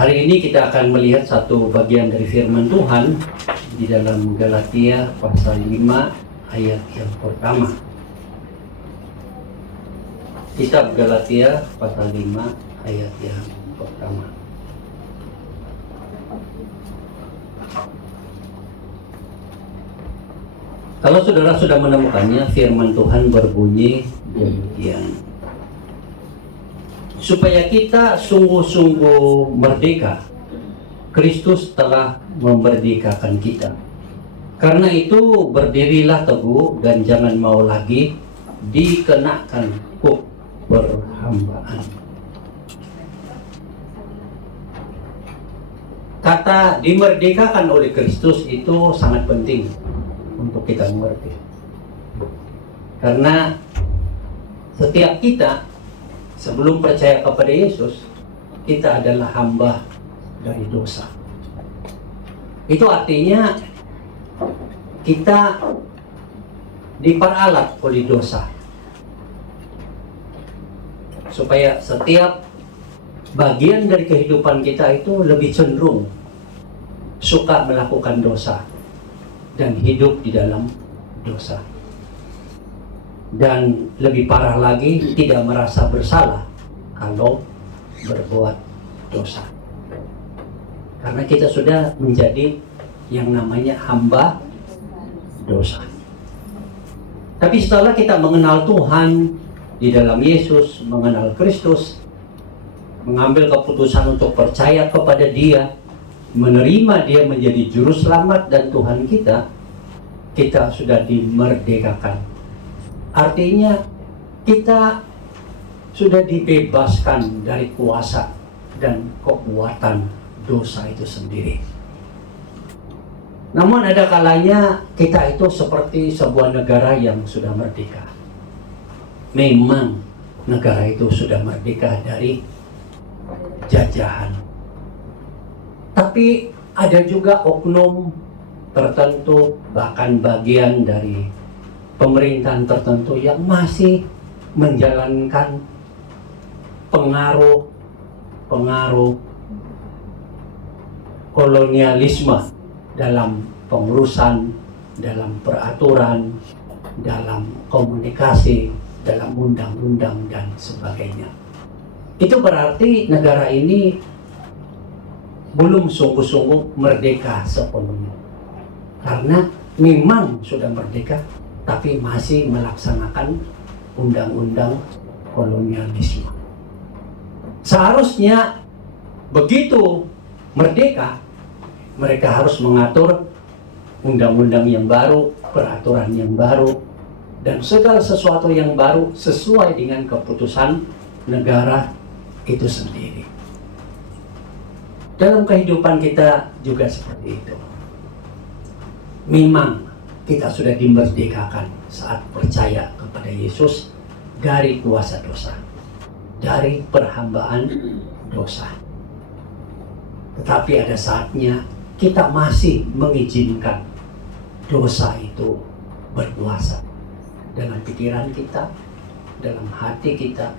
Hari ini kita akan melihat satu bagian dari firman Tuhan di dalam Galatia pasal 5 ayat yang pertama. Kitab Galatia pasal 5 ayat yang pertama. Kalau saudara sudah menemukannya, firman Tuhan berbunyi demikian. Supaya kita sungguh-sungguh merdeka, Kristus telah memerdekakan kita. Karena itu berdirilah teguh dan jangan mau lagi dikenakan hukum perhambaan. Kata dimerdekakan oleh Kristus itu sangat penting untuk kita mengerti. Karena setiap kita sebelum percaya kepada Yesus, kita adalah hamba dari dosa. Itu artinya kita diperalat oleh dosa. Supaya setiap bagian dari kehidupan kita itu lebih cenderung suka melakukan dosa dan hidup di dalam dosa. Dan lebih parah lagi, tidak merasa bersalah kalau berbuat dosa. Karena kita sudah menjadi yang namanya hamba dosa. Tapi setelah kita mengenal Tuhan di dalam Yesus, mengenal Kristus, mengambil keputusan untuk percaya kepada Dia, menerima Dia menjadi juru selamat dan Tuhan kita, kita sudah dimerdekakan. Artinya kita sudah dibebaskan dari kuasa dan kekuatan dosa itu sendiri. Namun ada kalanya kita itu seperti sebuah negara yang sudah merdeka. Memang negara itu sudah merdeka dari jajahan. Tapi ada juga oknum tertentu, bahkan bagian dari pemerintahan tertentu yang masih menjalankan pengaruh kolonialisme dalam pengurusan, dalam peraturan, dalam komunikasi, dalam undang-undang dan sebagainya. Itu berarti negara ini belum sungguh-sungguh merdeka sepenuhnya. Karena memang sudah merdeka, tapi masih melaksanakan undang-undang kolonialisme. Seharusnya begitu merdeka, mereka harus mengatur undang-undang yang baru, peraturan yang baru, dan segala sesuatu yang baru sesuai dengan keputusan negara itu sendiri. Dalam kehidupan kita juga seperti itu. Memang kita sudah dimerdekakan saat percaya kepada Yesus dari kuasa dosa, dari perhambaan dosa. Tetapi ada saatnya kita masih mengizinkan dosa itu berkuasa dalam pikiran kita, dalam hati kita,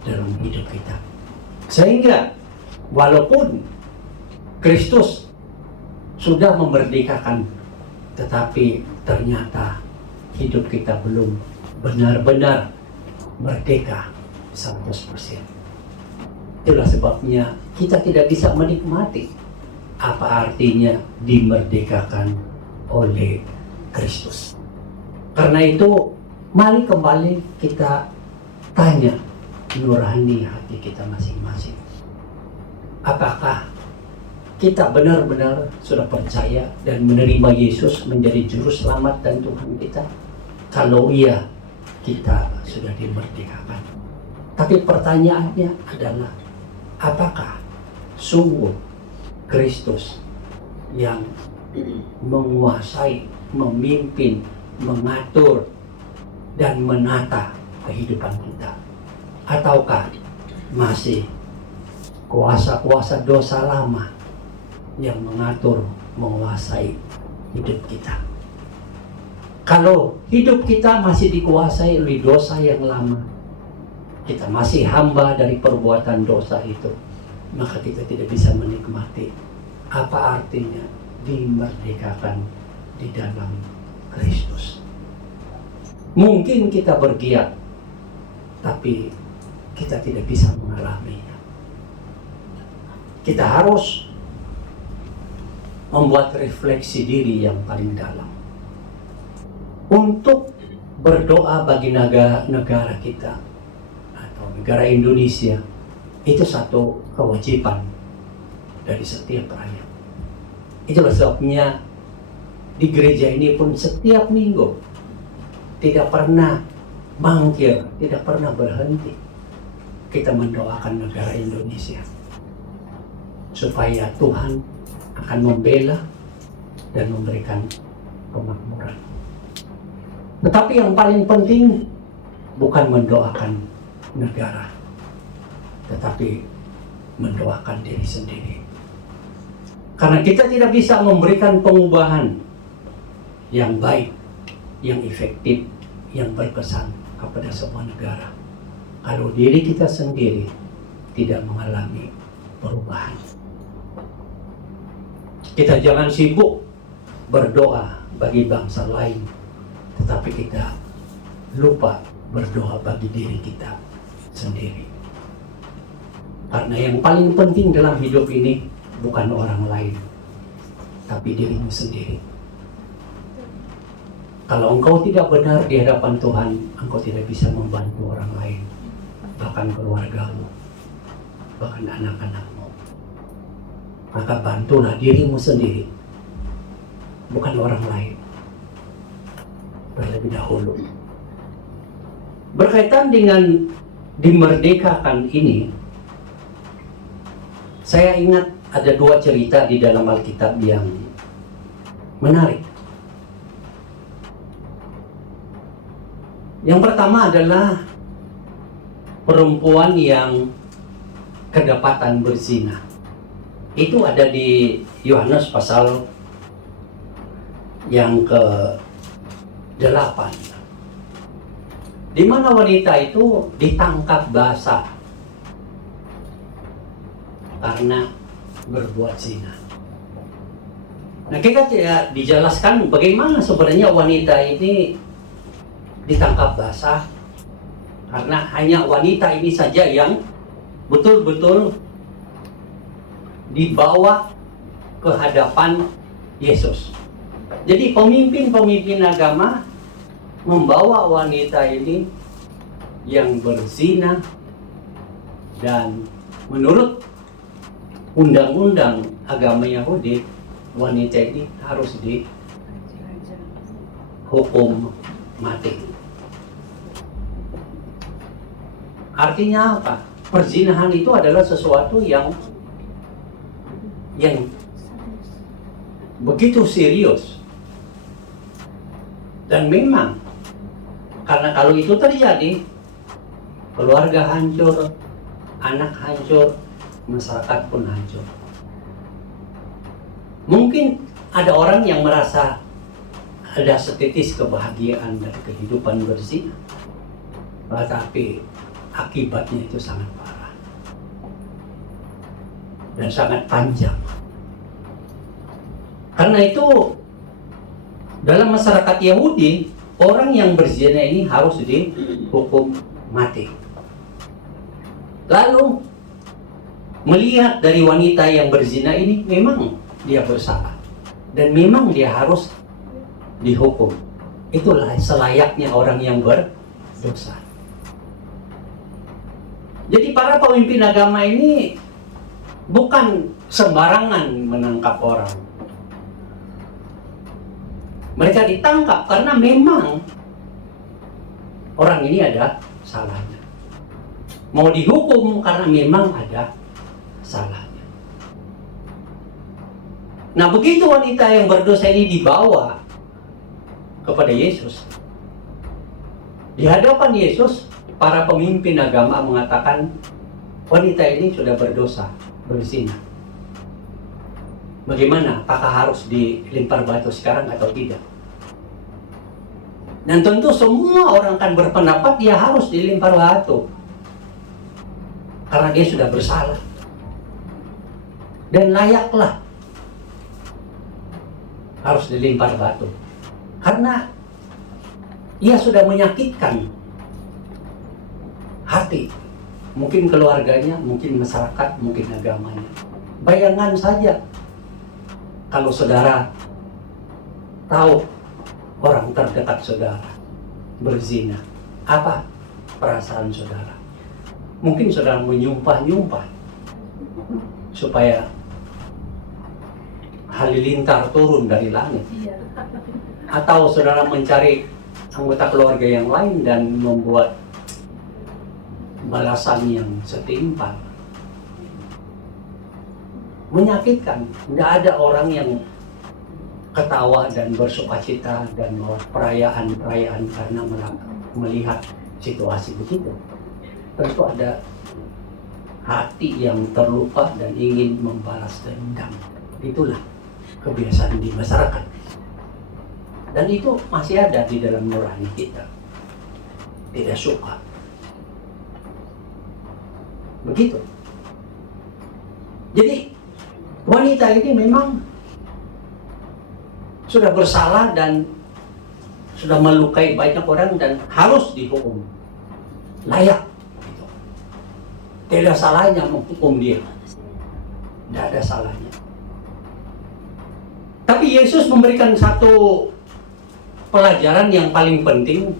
dalam hidup kita. Sehingga walaupun Kristus sudah memerdekakan, tetapi ternyata hidup kita belum benar-benar merdeka 100%. Itulah sebabnya kita tidak bisa menikmati apa artinya dimerdekakan oleh Kristus. Karena itu, mari kembali kita tanya nurani hati kita masing-masing. Apakah kita benar-benar sudah percaya dan menerima Yesus menjadi juru selamat dan Tuhan kita? Kalau iya, kita sudah dimerdekakan. Tapi pertanyaannya adalah, apakah sungguh Kristus yang menguasai, memimpin, mengatur, dan menata kehidupan kita? Ataukah masih kuasa-kuasa dosa lama yang mengatur, menguasai hidup kita? Kalau hidup kita masih dikuasai oleh dosa yang lama, kita masih hamba dari perbuatan dosa itu, maka kita tidak bisa menikmati apa artinya dimerdekakan di dalam Kristus. Mungkin kita bergiat, tapi kita tidak bisa mengalaminya. Kita harus membuat refleksi diri yang paling dalam untuk berdoa bagi negara kita atau negara Indonesia. Itu satu kewajiban dari setiap rakyat. Itulah sebabnya di gereja ini pun setiap minggu tidak pernah mangkir, tidak pernah berhenti kita mendoakan negara Indonesia supaya Tuhan akan membela dan memberikan kemakmuran. Tetapi yang paling penting bukan mendoakan negara, tetapi mendoakan diri sendiri. Karena kita tidak bisa memberikan pengubahan yang baik, yang efektif, yang berkesan kepada semua negara kalau diri kita sendiri tidak mengalami perubahan. Kita jangan sibuk berdoa bagi bangsa lain, tetapi kita lupa berdoa bagi diri kita sendiri. Karena yang paling penting dalam hidup ini bukan orang lain, tapi dirimu sendiri. Kalau engkau tidak benar di hadapan Tuhan, engkau tidak bisa membantu orang lain, bahkan keluargamu, bahkan anak-anakmu. Maka bantulah dirimu sendiri, bukan orang lain, terlebih dahulu. Berkaitan dengan dimerdekakan ini, saya ingat ada dua cerita di dalam Alkitab yang menarik. Yang pertama adalah perempuan yang kedapatan berzina. Itu ada di Yohanes pasal yang ke-8. Di mana wanita itu ditangkap basah karena berbuat zina. Nah, kita tidak dijelaskan bagaimana sebenarnya wanita ini ditangkap basah, karena hanya wanita ini saja yang betul-betul dibawa ke hadapan Yesus. Jadi pemimpin-pemimpin agama membawa wanita ini yang berzina, dan menurut undang-undang agama Yahudi, wanita ini harus dihukum mati. Artinya apa? Perzinahan itu adalah sesuatu yang begitu serius. Dan memang, karena kalau itu terjadi, keluarga hancur, anak hancur, masyarakat pun hancur. Mungkin ada orang yang merasa ada setitis kebahagiaan dari kehidupan berzina, tetapi akibatnya itu sangat parah dan sangat panjang. Karena itu dalam masyarakat Yahudi, orang yang berzina ini harus dihukum mati. Lalu melihat dari wanita yang berzina ini, memang dia bersalah dan memang dia harus dihukum. Itulah selayaknya orang yang berdosa. Jadi para pemimpin agama ini bukan sembarangan menangkap orang. Mereka ditangkap karena memang orang ini ada salahnya. Mau dihukum karena memang ada salahnya. Nah, begitu wanita yang berdosa ini dibawa kepada Yesus, di hadapan Yesus, para pemimpin agama mengatakan wanita ini sudah berdosa, berzina. Bagaimana? Apakah harus dilempar batu sekarang atau tidak? Dan tentu semua orang akan berpendapat dia harus dilempar batu, karena dia sudah bersalah. dan layaklah harus dilempar batu. Karena ia sudah menyakitkan hati, mungkin keluarganya, mungkin masyarakat, mungkin agamanya. Bayangkan saja kalau saudara tahu orang terdekat saudara berzina, apa perasaan saudara? Mungkin saudara menyumpah-nyumpah supaya halilintar turun dari langit. Atau saudara mencari anggota keluarga yang lain dan membuat balasan yang setimpal. Menyakitkan. Tidak ada orang yang ketawa dan bersukacita dan perayaan-perayaan karena melihat situasi begitu. Tentu ada hati yang terluka dan ingin membalas dendam. Itulah kebiasaan di masyarakat. Dan itu masih ada di dalam nurani kita. Tidak suka. Begitu. Jadi wanita ini memang sudah bersalah dan sudah melukai banyak orang dan harus dihukum. Layak. Gitu. Tidak salahnya menghukum dia. Tidak ada salahnya. Tapi Yesus memberikan satu pelajaran yang paling penting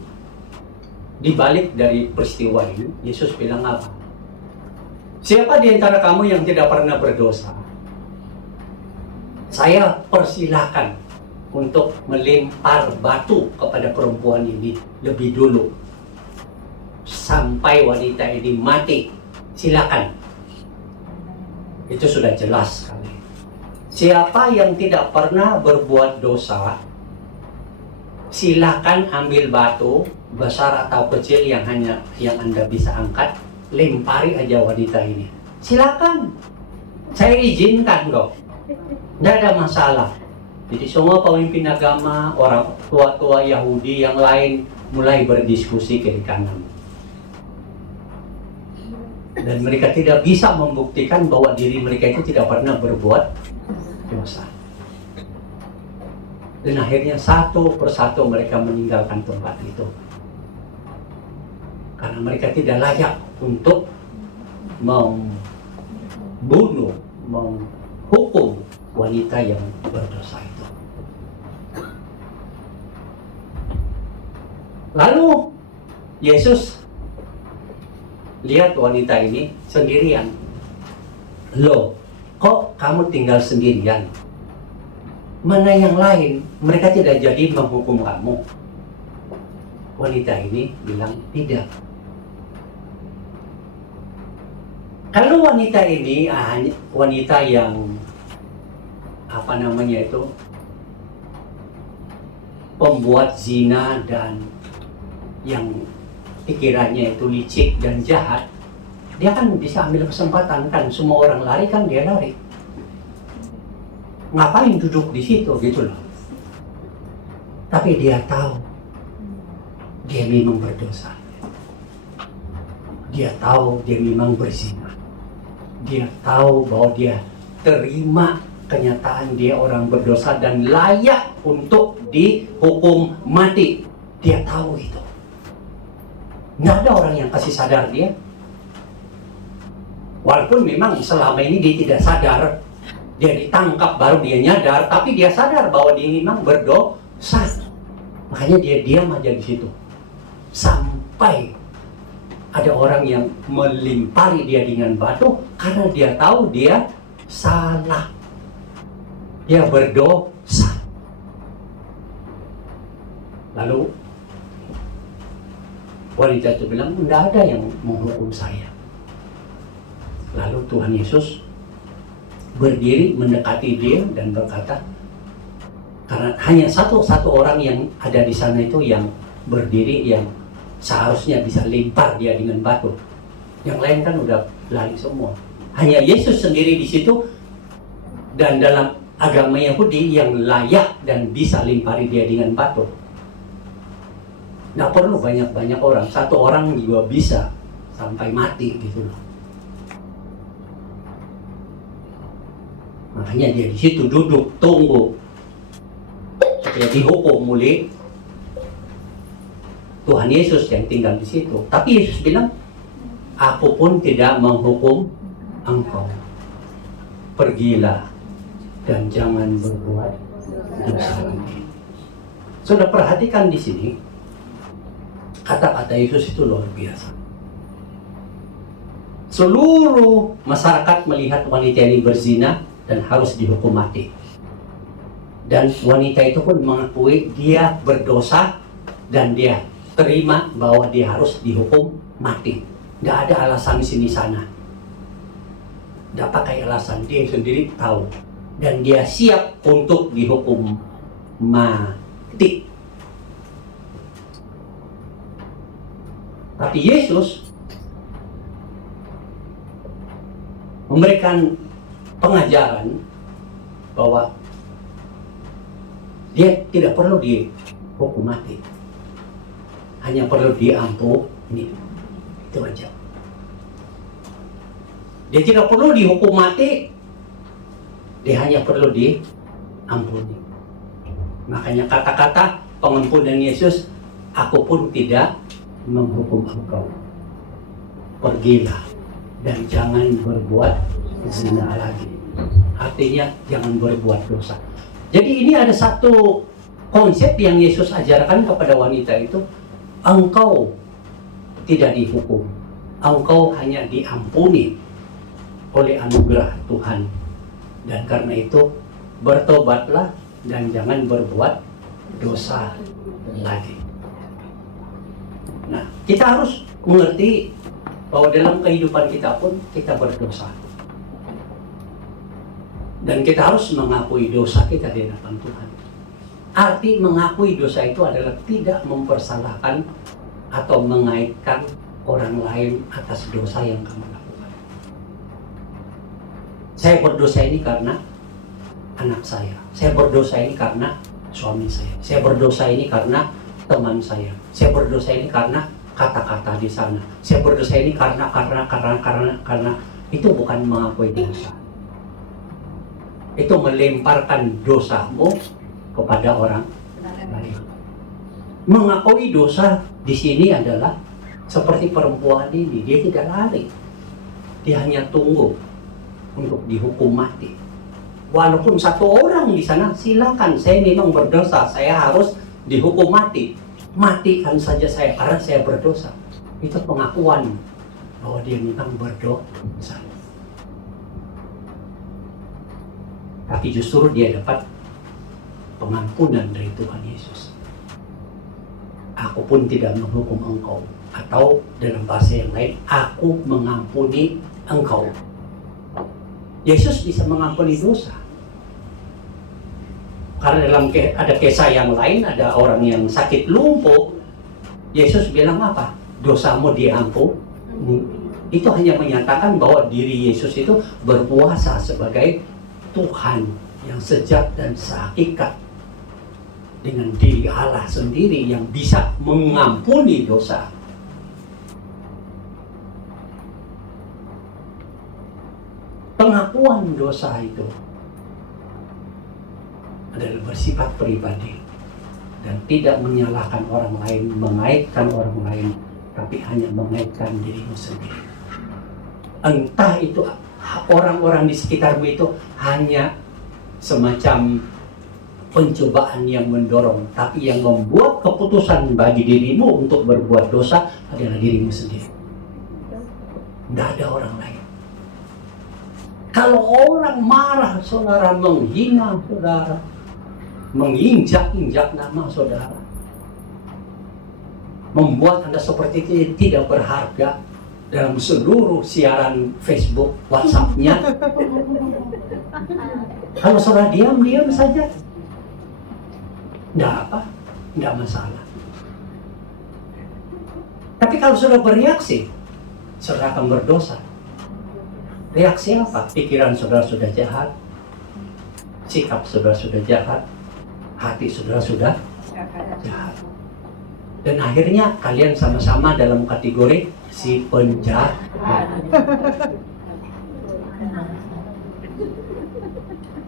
di balik dari peristiwa ini. Yesus bilang apa? Siapa di antara kamu yang tidak pernah berdosa? Saya persilahkan untuk melempar batu kepada perempuan ini lebih dulu. Sampai wanita ini mati. Silakan. Itu sudah jelas sekali. Siapa yang tidak pernah berbuat dosa, silakan ambil batu besar atau kecil yang Anda bisa angkat, lempari aja wanita ini. Silakan. Saya izinkan kok. Tidak ada masalah. Jadi semua pemimpin agama, orang tua-tua Yahudi yang lain mulai berdiskusi kiri kanan. Dan mereka tidak bisa membuktikan bahwa diri mereka itu tidak pernah berbuat dosa. Dan akhirnya satu persatu mereka meninggalkan tempat itu. Karena mereka tidak layak untuk membunuh, menghukum wanita yang berdosa itu. Lalu Yesus lihat wanita ini sendirian. Loh, kok kamu tinggal sendirian? Mana yang lain? Mereka tidak jadi menghukum kamu. Wanita ini bilang tidak. Kalau wanita ini wanita yang pembuat zina dan yang pikirannya itu licik dan jahat, dia kan bisa ambil kesempatan kan, semua orang lari kan dia lari. Ngapain duduk di situ gitu loh. Tapi dia tahu dia memang berdosa. Dia tahu dia memang berzina. Dia tahu bahwa dia terima kenyataan dia orang berdosa dan layak untuk dihukum mati. Dia tahu itu. Nggak ada orang yang kasih sadar dia. Walaupun memang selama ini dia tidak sadar, dia ditangkap baru dia nyadar, tapi dia sadar bahwa dia memang berdosa. Makanya dia diam aja di situ. Sampai ada orang yang melimpari dia dengan batu karena dia tahu dia salah. Dia berdosa. Lalu wanita itu bilang, tidak ada yang menghukum saya. Lalu Tuhan Yesus berdiri mendekati dia dan berkata, karena hanya satu orang yang ada di sana itu yang berdiri, yang seharusnya bisa lempar dia dengan batu. Yang lain kan udah lari semua. Hanya Yesus sendiri di situ, dan dalam agama Yahudi yang layak dan bisa lempari dia dengan batu. Nggak perlu banyak-banyak orang, satu orang juga bisa sampai mati gitu loh. Makanya dia di situ duduk, tunggu supaya dihukum muli. Tuhan Yesus yang tinggal di situ. Tapi Yesus bilang, aku pun tidak menghukum engkau. Pergilah dan jangan berbuat dosa lagi. Sudah perhatikan di sini, kata-kata Yesus itu luar biasa. Seluruh masyarakat melihat wanita ini berzina dan harus dihukum mati. Dan wanita itu pun mengakui dia berdosa dan dia terima bahwa dia harus dihukum mati. Nggak ada alasan di sini sana. Nggak pakai alasan, dia sendiri tahu. Dan dia siap untuk dihukum mati. Tapi Yesus memberikan pengajaran bahwa dia tidak perlu dihukum mati. Hanya perlu diampuni. Itu aja. Dia tidak perlu dihukum mati. Dia hanya perlu diampuni. Makanya kata-kata pengampunan Yesus, aku pun tidak menghukum engkau. Pergilah dan jangan berbuat zina lagi. Artinya jangan berbuat dosa. Jadi ini ada satu konsep yang Yesus ajarkan kepada wanita itu. Engkau tidak dihukum, engkau hanya diampuni oleh anugerah Tuhan. Dan karena itu bertobatlah dan jangan berbuat dosa lagi. Nah, kita harus mengerti bahwa dalam kehidupan kita pun kita berdosa. Dan kita harus mengakui dosa kita di hadapan Tuhan. Arti mengakui dosa itu adalah tidak mempersalahkan atau mengaitkan orang lain atas dosa yang kamu lakukan. Saya berdosa ini karena anak saya berdosa ini karena suami saya berdosa ini karena teman saya berdosa ini karena kata-kata di sana, saya berdosa ini karena itu bukan mengakui dosa. Itu melemparkan dosamu kepada orang lain. Mengakui dosa di sini adalah seperti perempuan ini, dia tidak lari. Dia hanya tunggu untuk dihukum mati. Walaupun satu orang di sana, silakan, saya memang berdosa, saya harus dihukum mati. Matikan saja saya karena saya berdosa. Itu pengakuan bahwa dia memang berdosa. Tapi justru dia dapat pengampunan dari Tuhan Yesus. Aku pun tidak menghukum engkau. Atau dalam bahasa yang lain, aku mengampuni engkau. Yesus bisa mengampuni dosa. Karena dalam ada kisah yang lain, ada orang yang sakit lumpuh. Yesus bilang apa? Dosamu diampuni. Itu hanya menyatakan bahwa diri Yesus itu berkuasa sebagai Tuhan yang sejak dan sehakikat dengan diri Allah sendiri yang bisa mengampuni dosa. Pengakuan dosa itu adalah bersifat pribadi dan tidak menyalahkan orang lain, mengaitkan orang lain, tapi hanya mengaitkan dirimu sendiri. Entah itu orang-orang di sekitarmu itu hanya semacam pencobaan yang mendorong, tapi yang membuat keputusan bagi dirimu untuk berbuat dosa adalah dirimu sendiri. Tidak ada orang lain. Kalau orang marah, saudara, menghina saudara, menginjak-injak nama saudara, membuat Anda seperti itu tidak berharga dalam seluruh siaran Facebook, WhatsApp-nya. Kalau saudara diam saja, tidak apa, tidak masalah. Tapi kalau saudara bereaksi, saudara akan berdosa. Reaksi apa? Pikiran saudara sudah jahat, sikap saudara sudah jahat, hati saudara sudah jahat. Dan akhirnya kalian sama-sama dalam kategori si penjahat.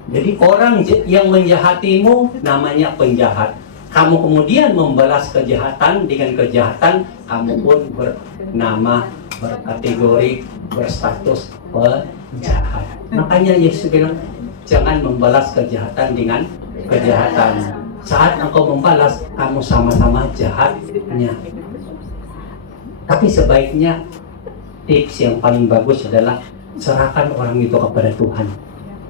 Jadi orang yang menjahatimu namanya penjahat. Kamu kemudian membalas kejahatan dengan kejahatan, kamu pun bernama, berkategori, berstatus penjahat. Makanya Yesus bilang, jangan membalas kejahatan dengan kejahatan. Saat engkau membalas, kamu sama-sama jahatnya. Tapi sebaiknya tips yang paling bagus adalah serahkan orang itu kepada Tuhan.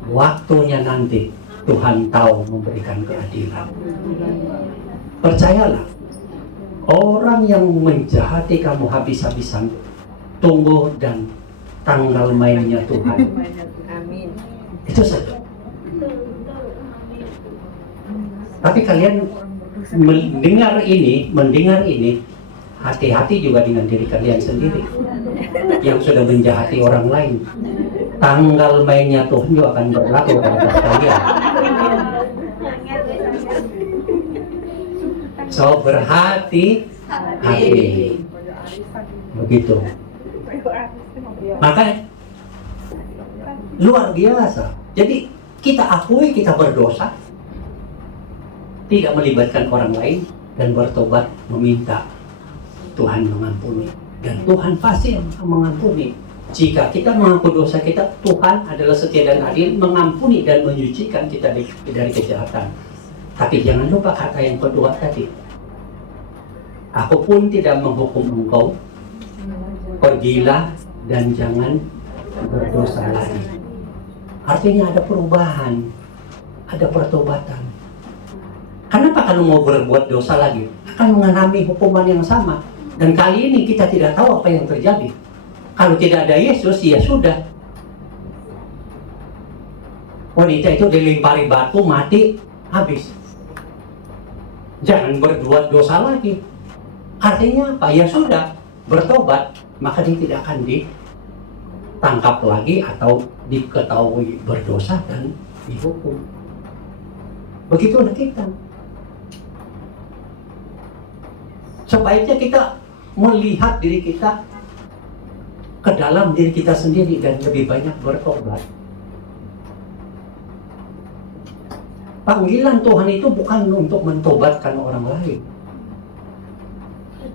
Waktunya nanti Tuhan tahu memberikan keadilan. Percayalah, orang yang menjahati kamu habis-habisan, tunggu dan tanggal mainnya Tuhan. Amin. Itu saja. Tapi kalian mendengar ini, hati-hati juga dengan diri kalian sendiri yang sudah menjahati orang lain. Tanggal mainnya Tuhan juga akan berlaku pada kalian. So berhati-hati. Begitu. Maka luar biasa. Jadi kita akui kita berdosa, tidak melibatkan orang lain, dan bertobat meminta Tuhan mengampuni. Dan Tuhan pasti mengampuni. Jika kita mengaku dosa kita, Tuhan adalah setia dan adil, mengampuni dan menyucikan kita dari kejahatan. Tapi jangan lupa kata yang kedua tadi. Aku pun tidak menghukum engkau, pergilah dan jangan berdosa lagi. Artinya ada perubahan, ada pertobatan. Kenapa kalau mau berbuat dosa lagi? Akan mengalami hukuman yang sama. Dan kali ini kita tidak tahu apa yang terjadi. Kalau tidak ada Yesus, ya sudah. Wanita itu dilempari batu, mati, habis. Jangan berbuat dosa lagi. Artinya apa? Ya sudah, bertobat, maka dia tidak akan ditangkap lagi atau diketahui berdosa dan dihukum. Begitulah kita. Sebaiknya kita melihat diri kita ke dalam diri kita sendiri dan lebih banyak bertobat. Panggilan Tuhan itu bukan untuk mentobatkan orang lain.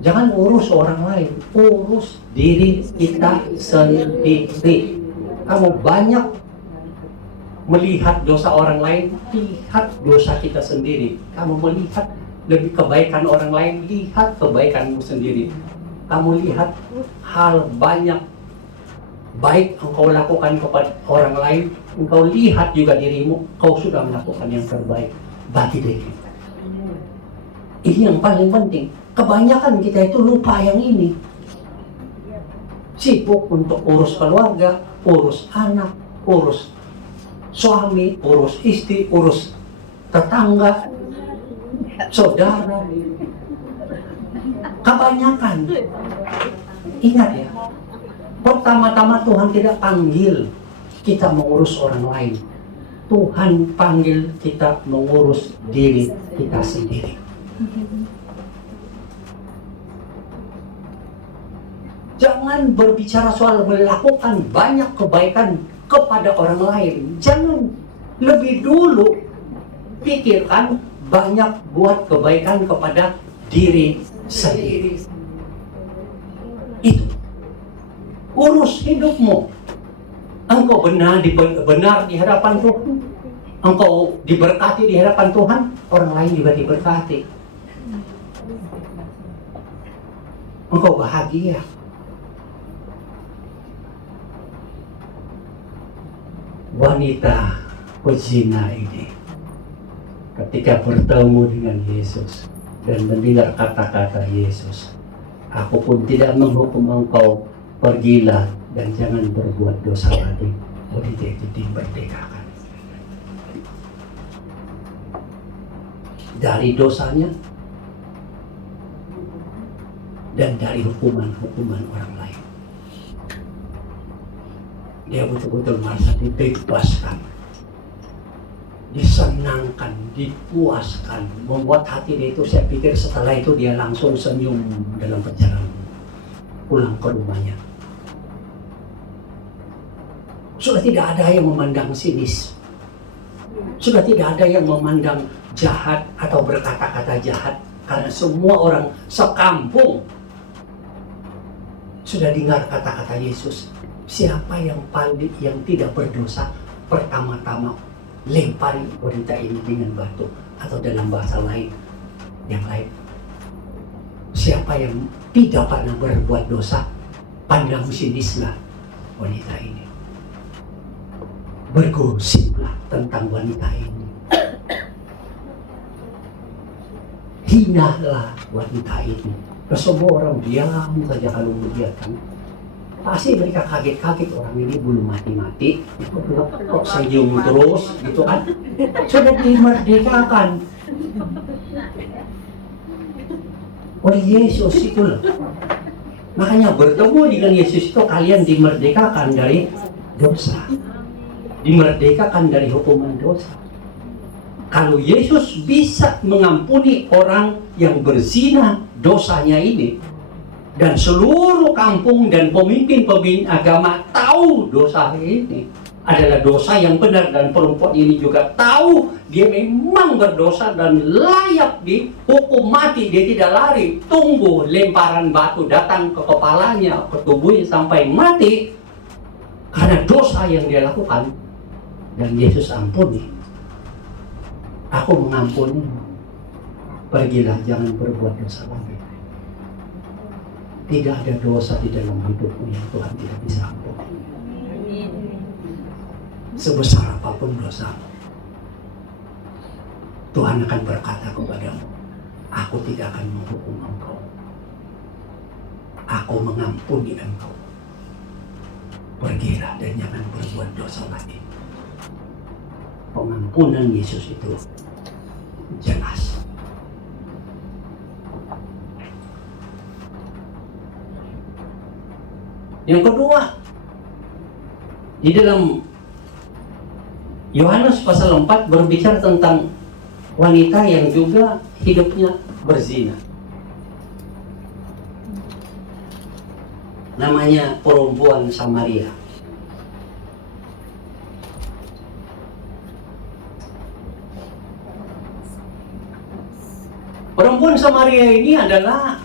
Jangan urus orang lain, urus diri kita sendiri. Kamu banyak melihat dosa orang lain, lihat dosa kita sendiri. Kamu melihat lebih kebaikan orang lain, lihat kebaikanmu sendiri. Kamu lihat hal banyak baik engkau lakukan kepada orang lain, engkau lihat juga dirimu, kau sudah melakukan yang terbaik bagi diri. Ini yang paling penting. Kebanyakan kita itu lupa yang ini. Sibuk untuk urus keluarga, urus anak, urus suami, urus istri, urus tetangga, saudara. Kebanyakan. Ingat ya, pertama-tama Tuhan tidak panggil kita mengurus orang lain. Tuhan panggil kita mengurus diri kita sendiri. Jangan berbicara soal melakukan banyak kebaikan kepada orang lain. Jangan, lebih dulu pikirkan banyak buat kebaikan kepada diri sendiri. Itu. Urus hidupmu. Engkau benar di hadapan Tuhan. Engkau diberkati di hadapan Tuhan, orang lain juga diberkati. Engkau bahagia. Wanita pezina ini ketika bertemu dengan Yesus dan mendengar kata-kata Yesus, aku pun tidak menghukum engkau, pergilah dan jangan berbuat dosa lagi. Wanita itu dimerdekakan dari dosanya dan dari hukuman-hukuman orang lain. Dia betul-betul merasa dibebaskan, disenangkan, dipuaskan, membuat hati dia itu, saya pikir setelah itu dia langsung senyum dalam perjalanan pulang ke rumahnya. Sudah tidak ada yang memandang sinis. Sudah tidak ada yang memandang jahat atau berkata-kata jahat, karena semua orang sekampung sudah dengar kata-kata Yesus. Siapa yang tidak berdosa, pertama-tama lempari wanita ini dengan batu, atau dalam bahasa lain yang lain. Siapa yang tidak pernah berbuat dosa, pandang sinislah wanita ini. Bergosiplah tentang wanita ini. Hinalah wanita ini. Semua orang diam saja kalau melihat kan. Pasti mereka kaget-kaget, orang ini belum mati-mati. Kok senyum terus gitu kan. Sudah dimerdekakan oleh Yesus itu loh. Makanya bertemu dengan Yesus itu kalian dimerdekakan dari dosa. Dimerdekakan dari hukuman dosa. Kalau Yesus bisa mengampuni orang yang berzina dosanya ini, dan seluruh kampung dan pemimpin-pemimpin agama tahu dosa ini adalah dosa yang benar, dan perempuan ini juga tahu dia memang berdosa dan layak dihukum mati, dia tidak lari, tunggu lemparan batu datang ke kepalanya, ke tubuhnya sampai mati karena dosa yang dia lakukan. Dan Yesus ampuni. Aku mengampuni. Pergilah, jangan berbuat dosa lagi. Tidak ada dosa di dalam hidupmu yang Tuhan tidak bisa ampuni. Sebesar apapun dosa, Tuhan akan berkata kepadamu, aku tidak akan menghukum engkau. Aku mengampuni engkau. Pergilah dan jangan berbuat dosa lagi. Pengampunan Yesus itu jelas. Yang kedua, di dalam Yohanes pasal 4 berbicara tentang wanita yang juga hidupnya berzina. Namanya perempuan Samaria. Perempuan Samaria ini adalah,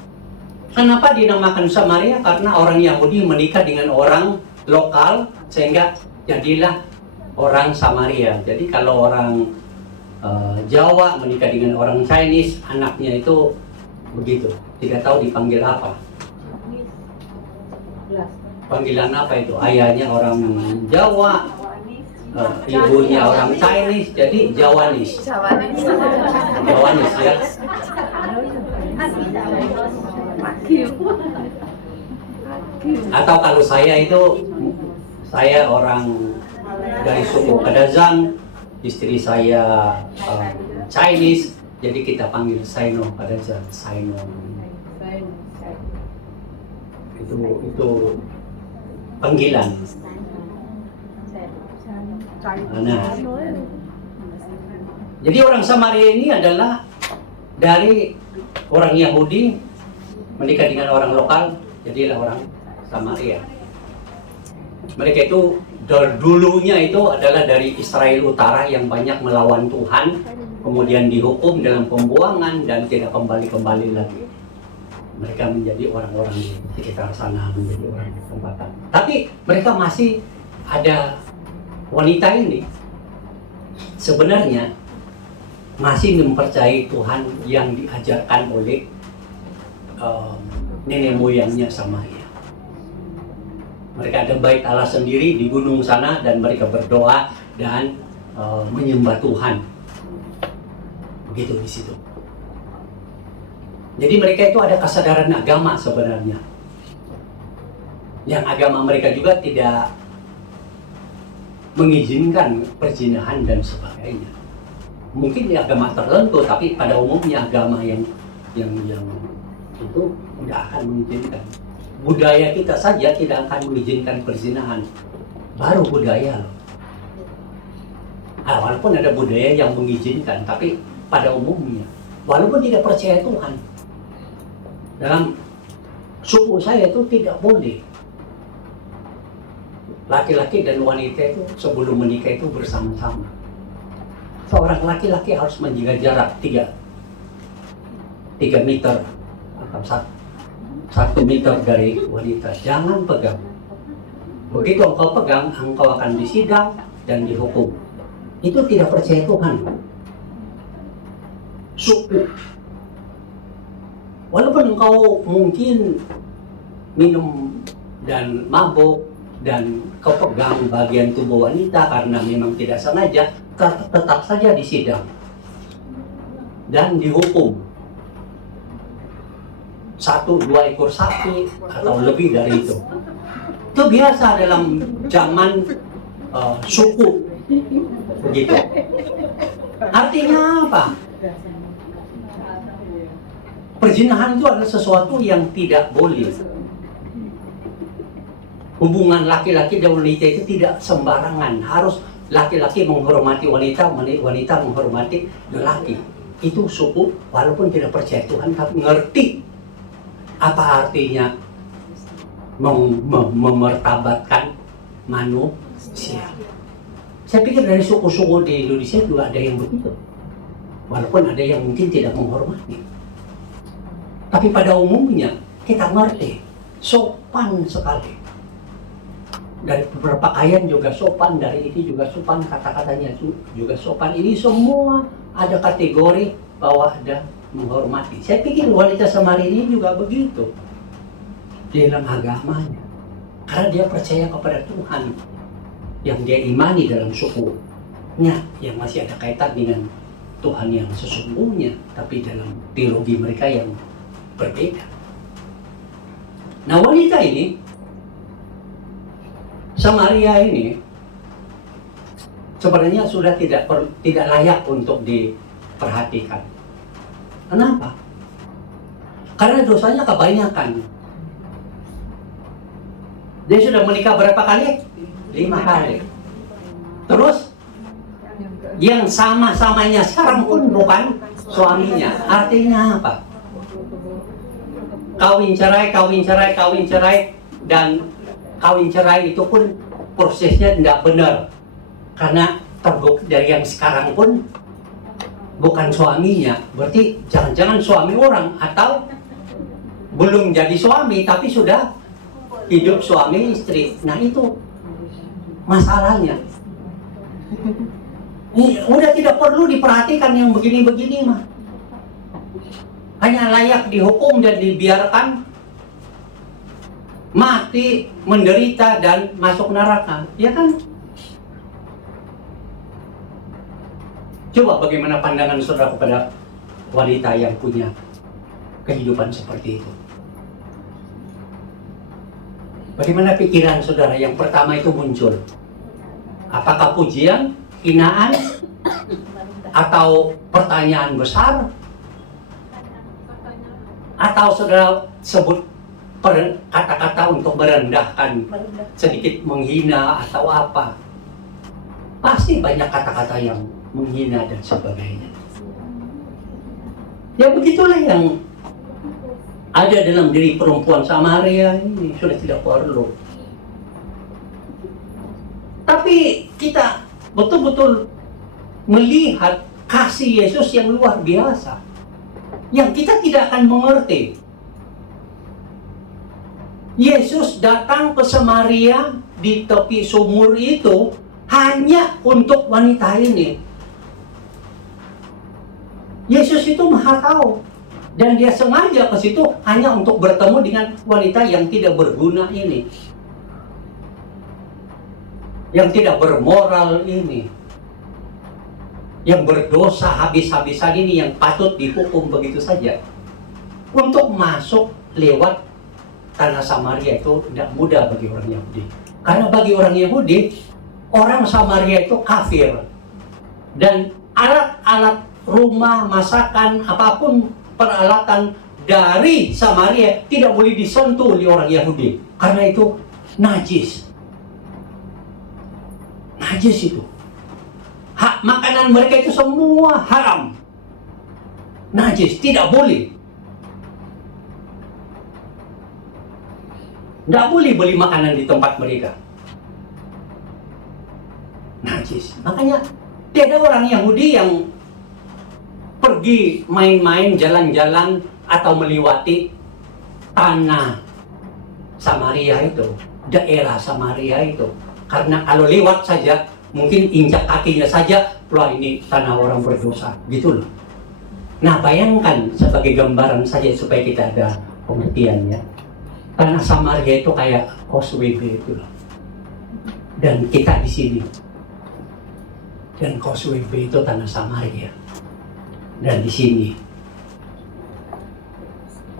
kenapa dinamakan Samaria? Karena orang Yahudi menikah dengan orang lokal sehingga jadilah orang Samaria. Jadi kalau orang Jawa menikah dengan orang Chinese, anaknya itu begitu. Tidak tahu dipanggil apa. Panggilan apa itu? Ayahnya orang Jawa, ibunya orang Chinese, jadi Jawanis. Jawanis ya. Atau kalau saya itu, saya orang dari suku Kadazan, istri saya Chinese, jadi kita panggil Saino Kadazan, Saino. Itu panggilan. Nah, jadi orang Samaria ini adalah dari orang Yahudi menikah dengan orang lokal, jadilah orang Samaria. Mereka itu dulunya itu adalah dari Israel Utara yang banyak melawan Tuhan, kemudian dihukum dalam pembuangan dan tidak kembali lagi. Mereka menjadi orang-orang di sekitar sana, menjadi orang di tempatan. Tapi mereka masih ada wanita ini sebenarnya masih mempercayai Tuhan yang diajarkan oleh nenek moyangnya Samaria. Mereka ada bait Allah sendiri di gunung sana dan mereka berdoa dan menyembah Tuhan. Begitu di situ. Jadi mereka itu ada kesadaran agama sebenarnya. Yang agama mereka juga tidak mengizinkan perzinahan dan sebagainya. Mungkin di agama tertentu, tapi pada umumnya agama yang itu tidak akan mengizinkan. Budaya kita saja tidak akan mengizinkan perzinahan. Baru budaya loh. Walaupun ada budaya yang mengizinkan, tapi pada umumnya, walaupun tidak percaya Tuhan, dalam suku saya itu tidak boleh laki-laki dan wanita itu sebelum menikah itu bersama-sama. seorang laki-laki harus menjaga jarak 3 meter atau 1 meter dari wanita. Jangan pegang. Begitu engkau pegang, engkau akan disidang dan dihukum. Itu tidak percaya Tuhan. Suku. Walaupun engkau mungkin minum dan mabuk dan kau pegang bagian tubuh wanita karena memang tidak sengaja, tetap saja disidang dan dihukum. 1-2 ekor sapi atau lebih dari itu. Itu biasa dalam zaman suku, begitu. Artinya apa? Perzinahan itu adalah sesuatu yang tidak boleh. Hubungan laki-laki dan wanita itu tidak sembarangan. Harus laki-laki menghormati wanita, wanita menghormati lelaki. Itu suku, walaupun tidak percaya Tuhan, tapi ngerti apa artinya memertabatkan manusia. Saya pikir dari suku-suku di Indonesia juga ada yang begitu. Walaupun ada yang mungkin tidak menghormati. Tapi pada umumnya kita ngerti, sopan sekali. Dari berpakaian juga sopan, dari ini juga sopan, kata-katanya juga sopan. Ini semua ada kategori bahwa ada menghormati. Saya pikir wanita Samaria ini juga begitu di dalam agamanya. Karena dia percaya kepada Tuhan yang dia imani dalam sukunya, yang masih ada kaitan dengan Tuhan yang sesungguhnya, tapi dalam teologi mereka yang berbeda. Nah, wanita ini, Samaria ini, sebenarnya sudah tidak layak untuk diperhatikan. Kenapa? Karena dosanya kebanyakan. Dia sudah menikah berapa kali? 5 kali. Terus yang sama-samanya sekarang pun bukan suaminya. Artinya apa? Kawin cerai, dan kawin cerai itu pun prosesnya tidak benar. Karena terbukti dari yang sekarang pun bukan suaminya. Berarti jangan-jangan suami orang, atau belum jadi suami tapi sudah hidup suami istri. Nah, itu masalahnya. Ini udah tidak perlu diperhatikan yang begini-begini mah. Hanya layak dihukum dan dibiarkan mati, menderita, dan masuk neraka. Ya kan? Coba bagaimana pandangan saudara kepada wanita yang punya kehidupan seperti itu? Bagaimana pikiran saudara yang pertama itu muncul? Apakah pujian, hinaan, atau pertanyaan besar? Atau saudara sebut kata-kata untuk merendahkan, sedikit menghina atau apa? Pasti banyak kata-kata yang menghina dan sebagainya. Ya begitulah yang ada dalam diri perempuan Samaria ini, sudah tidak perlu. Tapi kita betul-betul melihat kasih Yesus yang luar biasa, yang kita tidak akan mengerti. Yesus datang ke Samaria di tepi sumur itu hanya untuk wanita ini. Yesus itu maha tahu, dan dia sengaja ke situ hanya untuk bertemu dengan wanita yang tidak berguna ini, yang tidak bermoral ini, yang berdosa habis-habisan ini, yang patut dihukum begitu saja. Untuk masuk lewat tanah Samaria itu tidak mudah bagi orang Yahudi. Karena bagi orang Yahudi, orang Samaria itu kafir. Dan alat-alat rumah, masakan, apapun peralatan dari Samaria tidak boleh disentuh oleh orang Yahudi. Karena itu najis. Najis itu. Makanan mereka itu semua haram. Najis, tidak boleh. Tidak boleh beli makanan di tempat mereka. Najis. Makanya Tiada orang Yahudi yang pergi main-main, jalan-jalan, atau melewati tanah Samaria itu, daerah Samaria itu. Karena kalau lewat saja, mungkin injak kakinya saja, wah ini tanah orang berdosa, gitu loh. Nah, bayangkan sebagai gambaran saja supaya kita ada pengertiannya. Tanah Samaria itu kayak Causeway Bay itu loh. Dan kita di sini. Dan Causeway Bay itu tanah Samaria. Dan di sini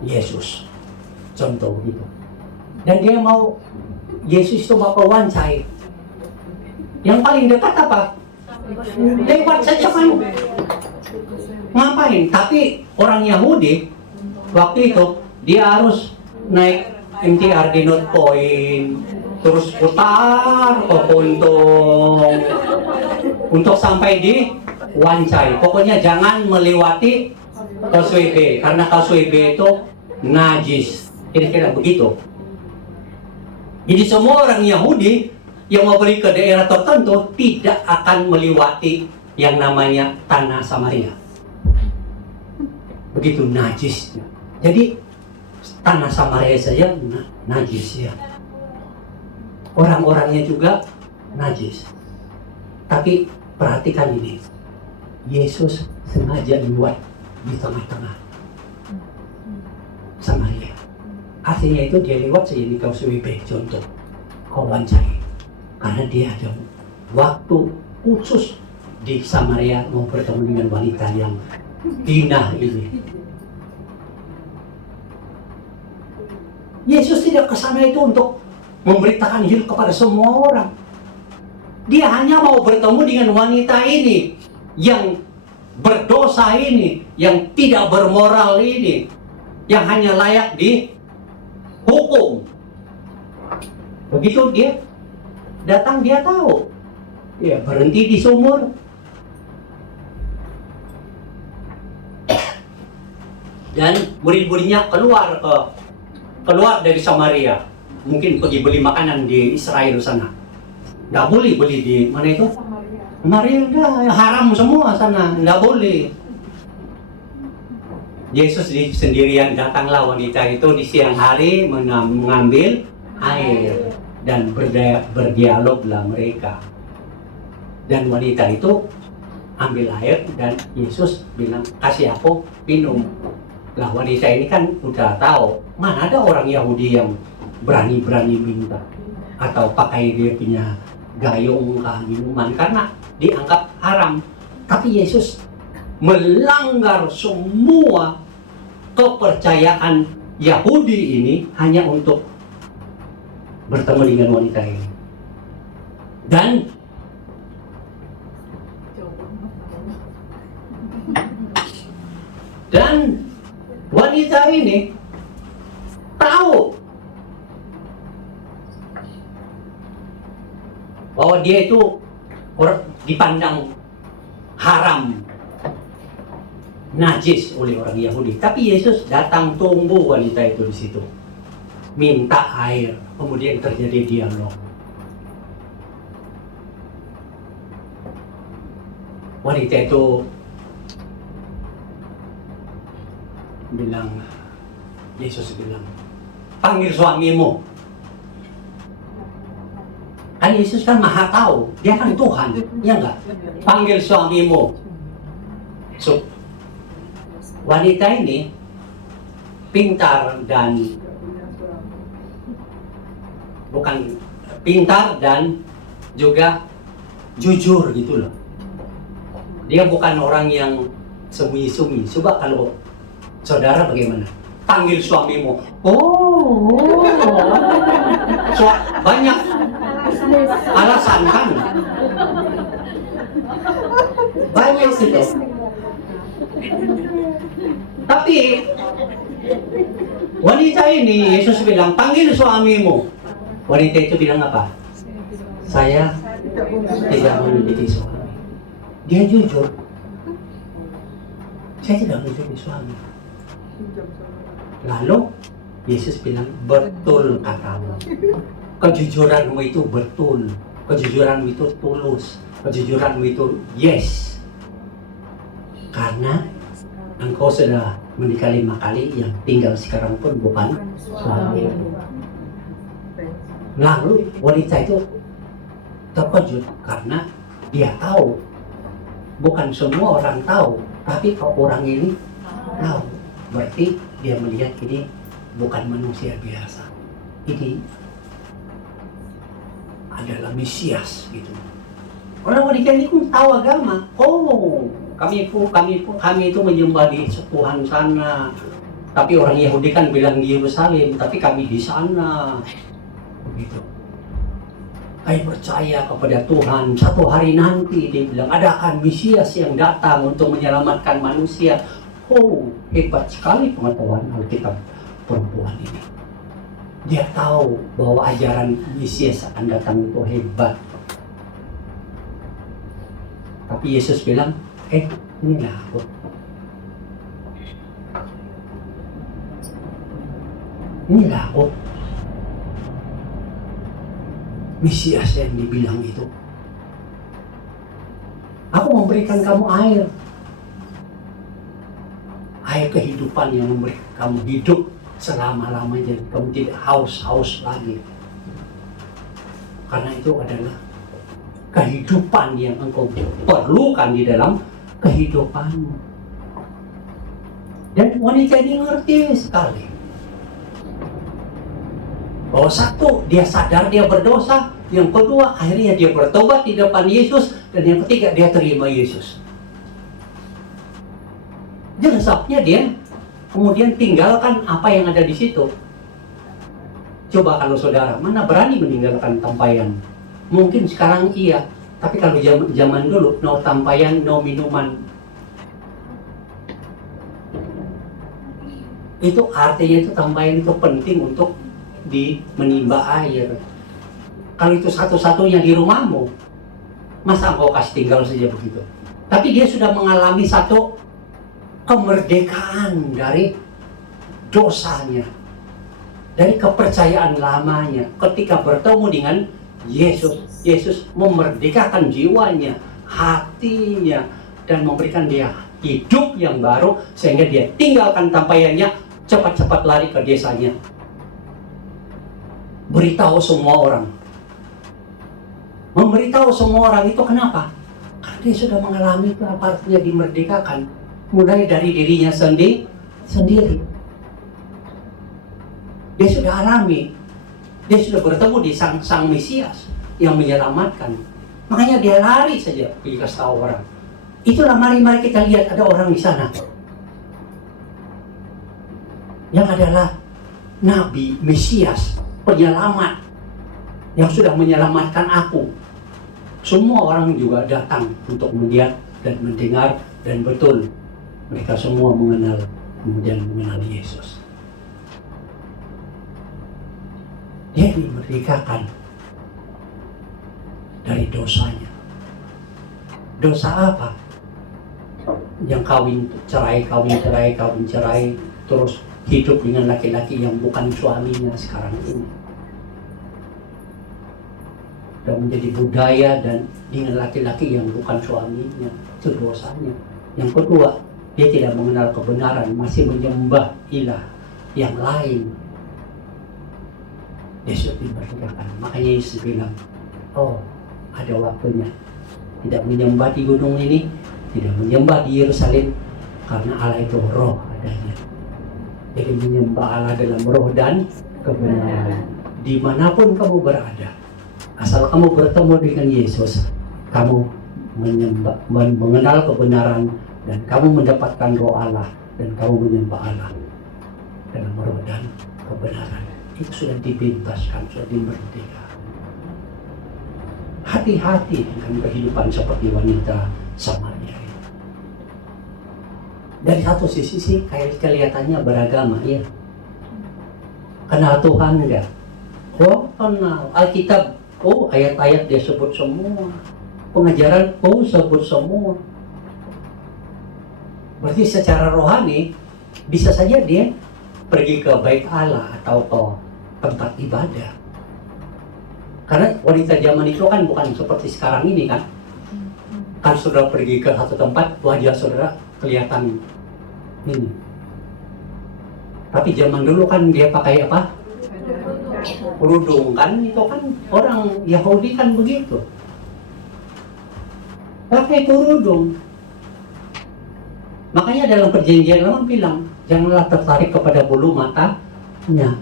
Yesus, contoh gitu. Dan dia mau, Yesus itu mau wawancai. Yang paling dekat apa? Lewat saja kan. Ngapain? Tapi orang Yahudi waktu itu dia harus naik MTR di North Point, terus putar ke Pontong untuk sampai di Wancai. Pokoknya jangan melewati Causeway Bay, karena Causeway Bay itu najis. Kira-kira begitu. Jadi semua orang Yahudi yang mau pergi ke daerah tertentu tidak akan melewati yang namanya tanah Samaria. Begitu najisnya. Jadi tanah Samaria saja najis ya. Orang-orangnya juga najis. Tapi perhatikan ini. Yesus sengaja lewat di tengah-tengah Samaria. Artinya itu dia lewat saja di Causeway Bay, contoh Wancai. Karena dia ada waktu khusus di Samaria mau bertemu dengan wanita yang hina ini. Yesus tidak ke sana itu untuk memberitakan Injil kepada semua orang. Dia hanya mau bertemu dengan wanita ini yang berdosa ini, yang tidak bermoral ini, yang hanya layak dihukum. Begitu dia datang, dia tahu. Ya, berhenti di sumur. Dan murid-muridnya keluar dari Samaria. Mungkin pergi beli makanan di Israel sana. Nggak boleh beli di mana itu? Samaria udah haram semua sana, nggak boleh. Yesus sendirian datanglah wanita itu di siang hari mengambil air dan berdialoglah mereka. Dan wanita itu ambil air dan Yesus bilang, kasih aku minum. Lah wanita ini kan udah tahu, mana ada orang Yahudi yang berani-berani minta atau pakai dia punya gayung minuman karena dianggap haram. Tapi Yesus melanggar semua kepercayaan Yahudi ini hanya untuk bertemu dengan wanita ini. Dan wanita ini tahu bahwa dia itu dipandang haram, najis oleh orang Yahudi. Tapi Yesus datang tunggu wanita itu di situ, minta air, kemudian terjadi dialog. Wanita itu bilang, Yesus bilang, panggil suamimu. Kan Yesus kan maha tahu, dia kan Tuhan, ya enggak? Panggil suamimu. So, wanita ini pintar dan juga jujur gitu loh. Dia bukan orang yang sembunyi-sembunyi. Coba kalau saudara bagaimana? Panggil suamimu. Banyak alasan kan? Banyak gitu. Tapi wanita ini Yesus bilang, panggil suamimu. Wanita itu bilang apa? Saya tidak memiliki suami. Dia jujur. Saya tidak memiliki suami. Lalu Yesus bilang, betul katamu. Kejujuranmu itu betul. Kejujuranmu itu tulus. Kejujuranmu itu yes. Karena engkau sudah menikah 5 kali, yang tinggal sekarang pun bukan suami. Lalu wanita itu terkejut karena dia tahu. Bukan semua orang tahu, tapi kalau orang ini tahu. Berarti dia melihat ini bukan manusia biasa. Ini adalah Mesias gitu. Orang wanita ini pun tahu agama. Oh, kami itu menyembah di Tuhan sana. Tapi orang Yahudi kan bilang di Yerusalem, tapi kami di sana. Begitu. Kami percaya kepada Tuhan. Satu hari nanti dia bilang ada akan Mesias yang datang untuk menyelamatkan manusia. Oh, hebat sekali pengetahuan Alkitab perempuan ini. Dia tahu bahwa ajaran Mesias akan datang itu hebat. Tapi Yesus bilang, inilah aku. Inilah aku. Mesias yang dibilang itu. Aku memberikan kamu air. Air kehidupan yang memberi kamu hidup selama-lamanya. Kamu tidak haus lagi. Karena itu adalah kehidupan yang engkau perlukan di dalam kehidupanmu. Dan wanita ini ngerti sekali. Bahwa satu, dia sadar dia berdosa. Yang kedua, akhirnya dia bertobat di depan Yesus. Dan yang ketiga, dia terima Yesus. Jelasnya dia kemudian tinggalkan apa yang ada di situ. Coba kalau saudara, mana berani meninggalkan tampayan? Mungkin sekarang iya, tapi kalau zaman dulu, no tampayan, no minuman. Itu artinya itu tampayan itu penting untuk menimba air. Kalau itu satu-satunya di rumahmu, masa engkau kasih tinggal saja begitu? Tapi dia sudah mengalami satu kemerdekaan dari dosanya, dari kepercayaan lamanya. Ketika bertemu dengan Yesus, Yesus memerdekakan jiwanya, hatinya, dan memberikan dia hidup yang baru, sehingga dia tinggalkan tampayannya, cepat-cepat lari ke desanya. Beritahu semua orang. Memberitahu semua orang itu kenapa? Karena dia sudah mengalami itu, apa artinya dimerdekakan. Mulai dari dirinya sendiri. Dia sudah alami. Dia sudah bertemu di sang Mesias yang menyelamatkan. Makanya dia lari saja pergi kasih tahu orang. Itulah mari kita lihat ada orang di sana yang adalah Nabi Mesias, penyelamat yang sudah menyelamatkan aku. Semua orang juga datang untuk melihat dan mendengar, dan betul mereka semua kemudian mengenal Yesus. Dia dimerdekakan dari dosanya. Dosa apa? Yang kawin cerai, terus hidup dengan laki-laki yang bukan suaminya sekarang ini. Dan menjadi budaya dan dengan laki-laki yang bukan suaminya, itu dosanya. Yang kedua, dia tidak mengenal kebenaran, masih menyembah ilah yang lain. Yesus dimerdekakan. Makanya Yesus bilang, oh ada waktunya. Tidak menyembah di gunung ini, tidak menyembah di Yerusalem, karena Allah itu roh adanya. Jadi menyembah Allah dalam roh dan kebenaran. Dimanapun kamu berada, asal kamu bertemu dengan Yesus, kamu mengenal kebenaran, dan kamu mendapatkan roh Allah, dan kamu menyembah Allah dalam roh dan kebenaran. Itu sudah dibebaskan, sudah dimerdekakan. Hati-hati dengan kehidupan seperti wanita Samaria. Dari satu sisi sih kelihatannya beragama, ya. Kenal Tuhan enggak? Oh, kenal. Alkitab, oh ayat-ayat dia sebut semua. Pengajaran, oh sebut semua. Berarti secara rohani bisa saja dia pergi ke bait Allah atau ke tempat ibadah. Karena wanita zaman itu kan bukan seperti sekarang ini kan. Kan saudara pergi ke satu tempat, wajah saudara kelihatan ini. Tapi zaman dulu kan dia pakai apa? Kerudung kan, itu kan orang Yahudi kan begitu. Pakai kerudung. Makanya dalam perjanjian lama bilang, janganlah tertarik kepada bulu matanya.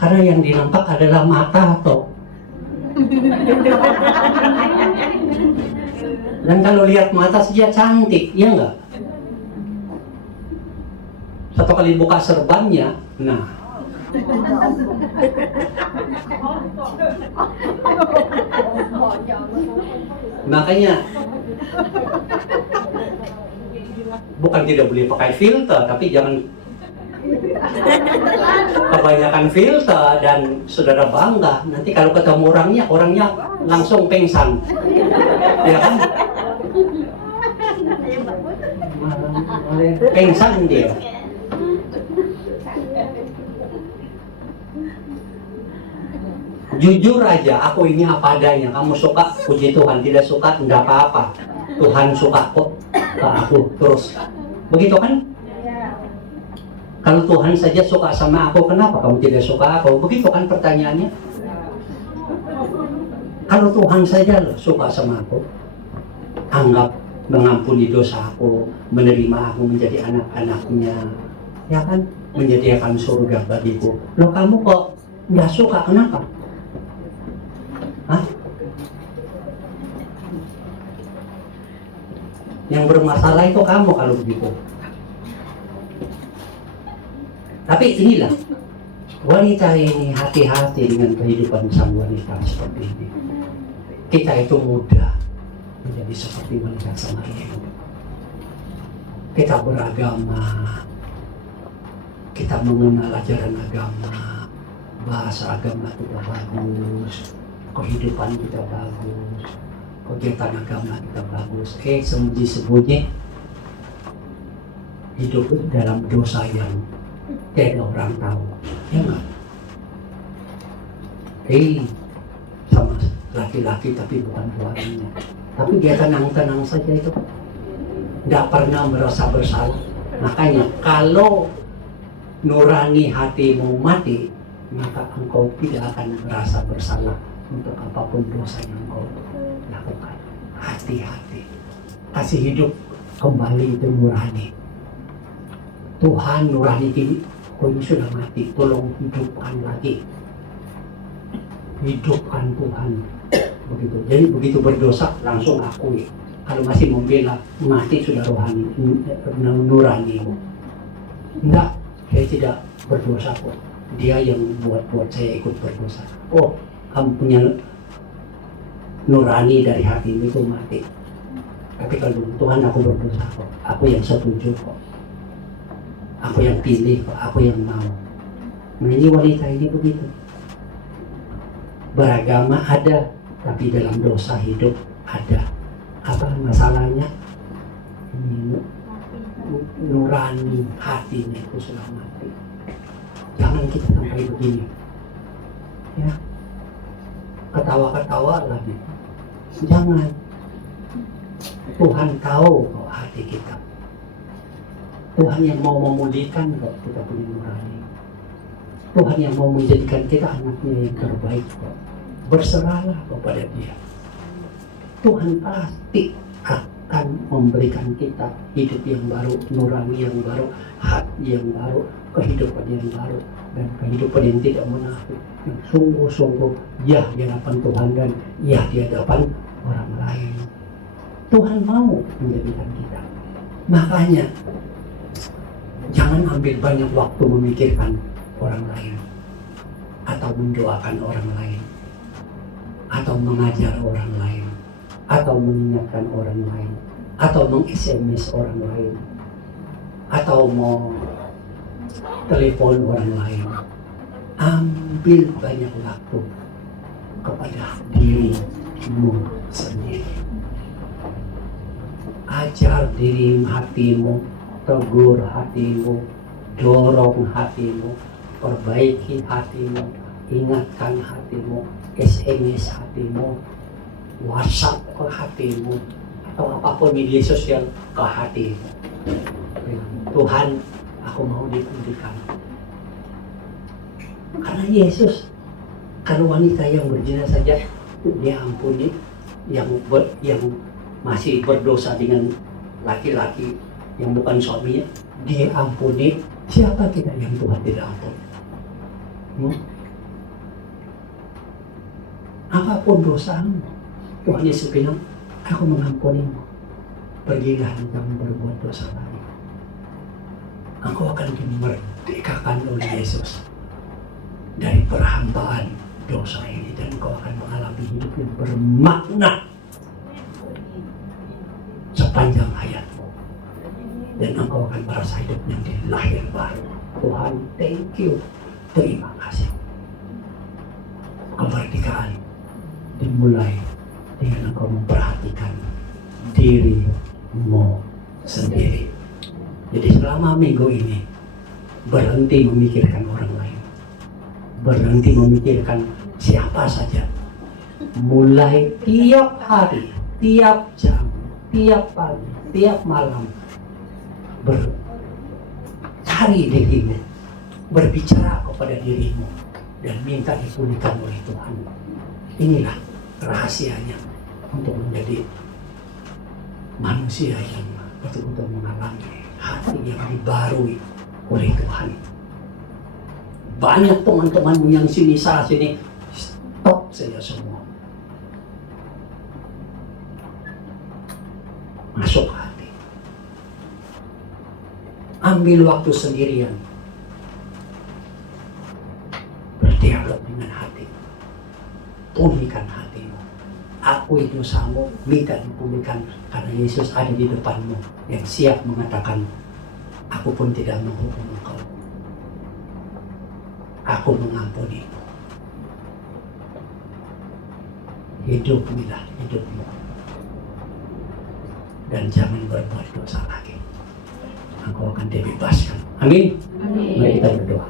Karena yang dinampak adalah mata atau. Dan kalau lihat mata saja cantik, ya enggak? Satu kali buka serbannya, nah. Makanya bukan tidak boleh pakai filter, tapi jangan kebanyakan filter dan saudara bangga. Nanti kalau ketemu orangnya langsung pingsan, ya kan? Pingsan dia. Jujur aja, aku ini apa adanya. Kamu suka, puji Tuhan. Tidak suka, enggak apa-apa. Tuhan suka kok ke aku terus. Begitu kan? Kalau Tuhan saja suka sama aku, kenapa kamu tidak suka aku? Begitu kan pertanyaannya? Kalau Tuhan saja suka sama aku, anggap mengampuni dosa aku, menerima aku menjadi anak-anaknya, ya kan? Menyediakan surga bagiku. Loh, kamu kok nggak suka, kenapa? Hah? Yang bermasalah itu kamu kalau begitu. Tapi inilah, wanita ini hati-hati dengan kehidupan sang wanita seperti ini. Kita itu mudah menjadi seperti wanita Samaria. Kita beragama, kita mengenal ajaran agama, bahasa agama kita bagus, kehidupan kita bagus, kegiatan agama kita bagus. Sembunyi-sembunyi hidup dalam dosa yang tidak orang tahu, ya enggak? Sama laki-laki tapi bukan suaminya, tapi dia tenang-tenang saja itu, tidak pernah merasa bersalah. Makanya kalau nurani hatimu mati, maka engkau tidak akan merasa bersalah untuk apapun dosa yang engkau lakukan. Hati-hati, kasih hidup kembali itu nurani. Tuhan nurani ini, kau ini sudah mati, tolong hidupkan lagi. Hidupkan Tuhan. Begitu. Jadi begitu berdosa langsung akui. Kalau masih membela, mati sudah rohani, nurani. Enggak, saya tidak berdosa kok. Dia yang buat saya ikut berdosa. Oh, kamu punya nurani dari hati itu mati. Tapi kalau Tuhan, aku berdosa kok. Aku yang setuju kok. Aku yang pilih kok. Aku yang mau. Nah, ini wanita ini begitu. Beragama ada, tapi dalam dosa hidup ada. Apa masalahnya? Nurani hatinya itu sudah mati. Jangan kita sampai begini, ya, ketawa-ketawa lagi. Jangan. Tuhan tahu kok hati kita. Tuhan yang mau memulihkan kok kita punya nurani. Tuhan yang mau menjadikan kita anaknya yang terbaik kok. Berserahlah kepada Dia. Tuhan pasti akan memberikan kita hidup yang baru, nurani yang baru, hati yang baru, kehidupan yang baru, dan kehidupan yang tidak munafik, yang sungguh-sungguh ya di hadapan Tuhan dan ya di hadapan orang lain. Tuhan mau menjadikan kita. Makanya jangan ambil banyak waktu memikirkan orang lain, atau mendoakan orang lain, atau mengajar orang lain, atau mengingatkan orang lain, atau meng-SMS orang lain, atau mau telepon orang lain. Ambil banyak waktu kepada dirimu sendiri. Ajar dirimu, hatimu, tegur hatimu, dorong hatimu, perbaiki hatimu, ingatkan hatimu, SMS hatimu, WhatsApp ke hatimu, atau apapun media sosial ke hatimu. Tuhan, aku mau dipulihkan. Karena Yesus, kalau wanita yang berzina saja dia ampuni, yang masih berdosa dengan laki-laki yang bukan suaminya dia ampuni. Siapa kita yang Tuhan tidak ampuni? Apapun dosamu, Tuhan Yesus bilang, aku mengampunimu. Pergilah jangan berbuat dosa lagi. Engkau akan dimerdekakan oleh Yesus dari perhambaan dosa ini, dan engkau akan mengalami hidup yang bermakna sepanjang hayatmu, dan engkau akan merasa hidup yang dilahir baru. Tuhan, thank you, terima kasih. Kemerdekaan dimulai dengan engkau memperhatikan dirimu sendiri. Jadi selama minggu ini berhenti memikirkan orang lain, berhenti memikirkan siapa saja. Mulai tiap hari, tiap jam, tiap pagi, tiap malam cari dirimu, berbicara kepada dirimu, dan minta dipulihkan oleh Tuhan. Inilah rahasianya untuk menjadi manusia yang betul-betul mengalami hati yang dibarui oleh Tuhan. Banyak teman-temanmu yang sini sana sini, stop saja semua. Masuk hati. Ambil waktu sendirian. Berdialog dengan hati. Pulihkan hatimu. Akui dosamu, minta dipulihkan, karena Yesus ada di depanmu yang siap mengatakan, aku pun tidak menghukum engkau. Aku mengampunimu. Hidupilah hidupmu. Dan jangan berbuat dosa lagi. Engkau akan dibebaskan. Amin. Mari kita berdoa.